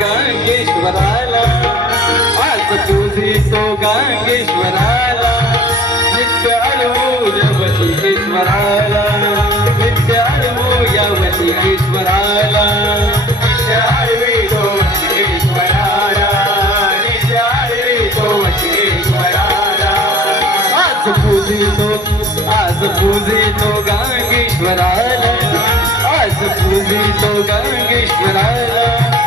गंगेश्वराला. आज तुझी तो गंगेश्वराला. नित्य अनुभूया वशिकेश्वराला नित्य अनुभूया तो वशिकेश्वराला नित्य तो वशिकेश्वराला आज तो आज पूजी तो गंगेश्वराला. आज पूजी तो गंगेश्वराला.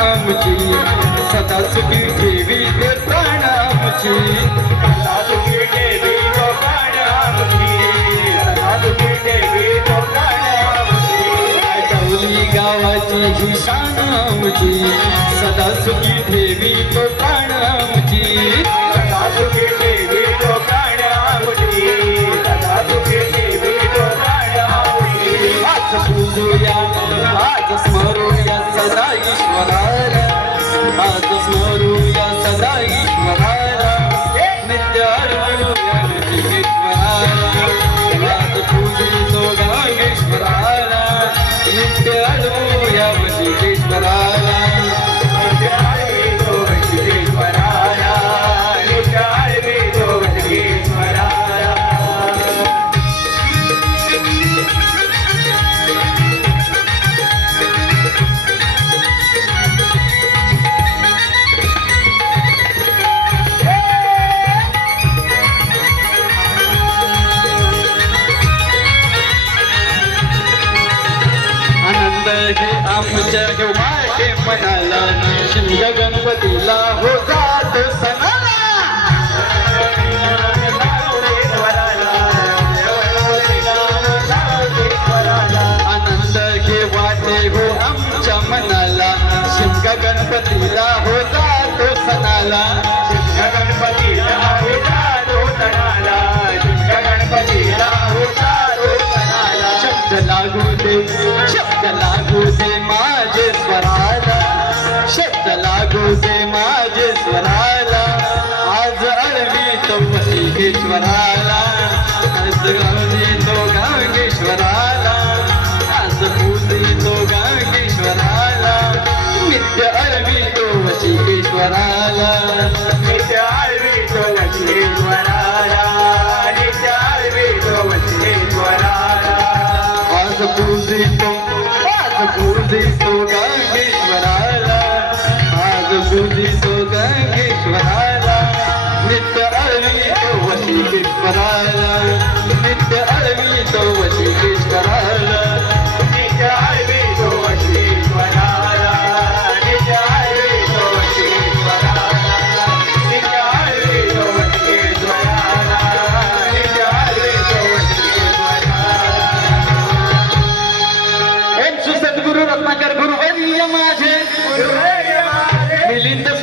आमची सदा सुखी ठेवी प्राण आमची सदा सुखी ठेवी प्राण आमची सदा सुखी ठेवी प्राण आमची गावाची ही शान आमची. सदा सुखी ठेवी गणपतीला हो जात सणाला. आनंद हे वाटे हो आमच्या मनाला. शिंग गणपतीला हो जात सणाला. लागू माझे स्वराला. आज अरवी तो वशिकेश्वराला आज पूजितो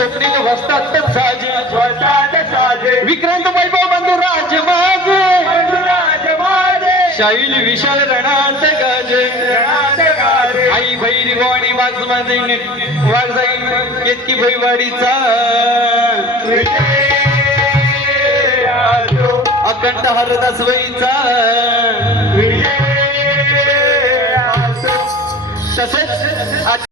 स्वप्नील वसतात साजे साजे. विक्रांत वैभव बंधू राज माझे शाहील विशाल रणांत गाजे. आई भैरी वाणी वाघमाई वाघजाई केतकी भैवाडीचा अखंड हरदास वईचा तसेच